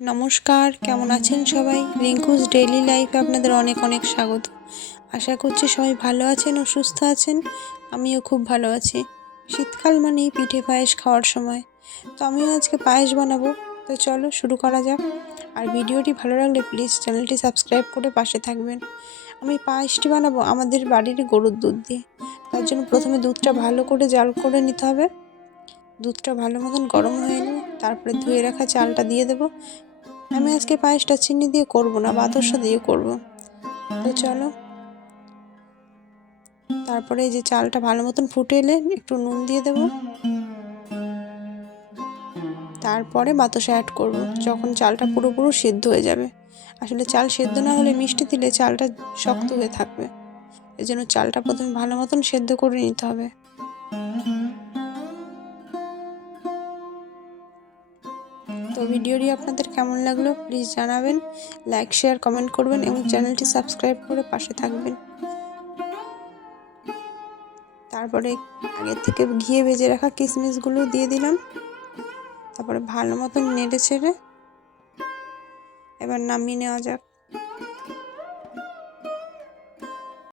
নমস্কার, কেমন আছেন সবাই? রিঙ্কুস ডেইলি লাইফে আপনাদের অনেক অনেক স্বাগত। আশা করছি সবাই ভালো আছেন ও সুস্থ আছেন। আমিও খুব ভালো আছি। শীতকাল মানেই পিঠে পায়েস খাওয়ার সময়। তো আমিও আজকে পায়েস বানাবো। তো চলো শুরু করা যাক। আর ভিডিওটি ভালো লাগলে প্লিজ চ্যানেলটি সাবস্ক্রাইব করে পাশে থাকবেন। আমি পায়েসটি বানাবো আমাদের বাড়ির গরুর দুধ দিয়ে। তার জন্য প্রথমে দুধটা ভালো করে জাল করে নিতে হবে। দুধটা ভালো মতন গরম হয়ে এলে তারপরে ধুয়ে রাখা চালটা দিয়ে দেবো। আমি আজকে পায়েসটা চিনি দিয়ে করব না, বাতাসা দিয়ে করব। তো চলো, তারপরে এই যে চালটা ভালো মতন ফুটে এলে একটু নুন দিয়ে দেব, তারপরে বাতাসা অ্যাড করব যখন চালটা পুরোপুরি সিদ্ধ হয়ে যাবে। আসলে চাল সেদ্ধ না হলে মিষ্টি দিলে চালটা শক্ত হয়ে থাকবে, এজন্য চালটা প্রথমে ভালো মতন সেদ্ধ করে নিতে হবে। তো ভিডিওটি আপনাদের কেমন লাগলো প্লিজ জানাবেন, লাইক শেয়ার কমেন্ট করবেন এবং চ্যানেলটি সাবস্ক্রাইব করে পাশে থাকবেন। তারপরে আগের থেকে ঘিয়ে ভেজে রাখা কিশমিশগুলো দিয়ে দিলাম। তারপরে ভালো মতন নেড়ে ছেড়ে এবার নামিয়ে নেওয়া যাক।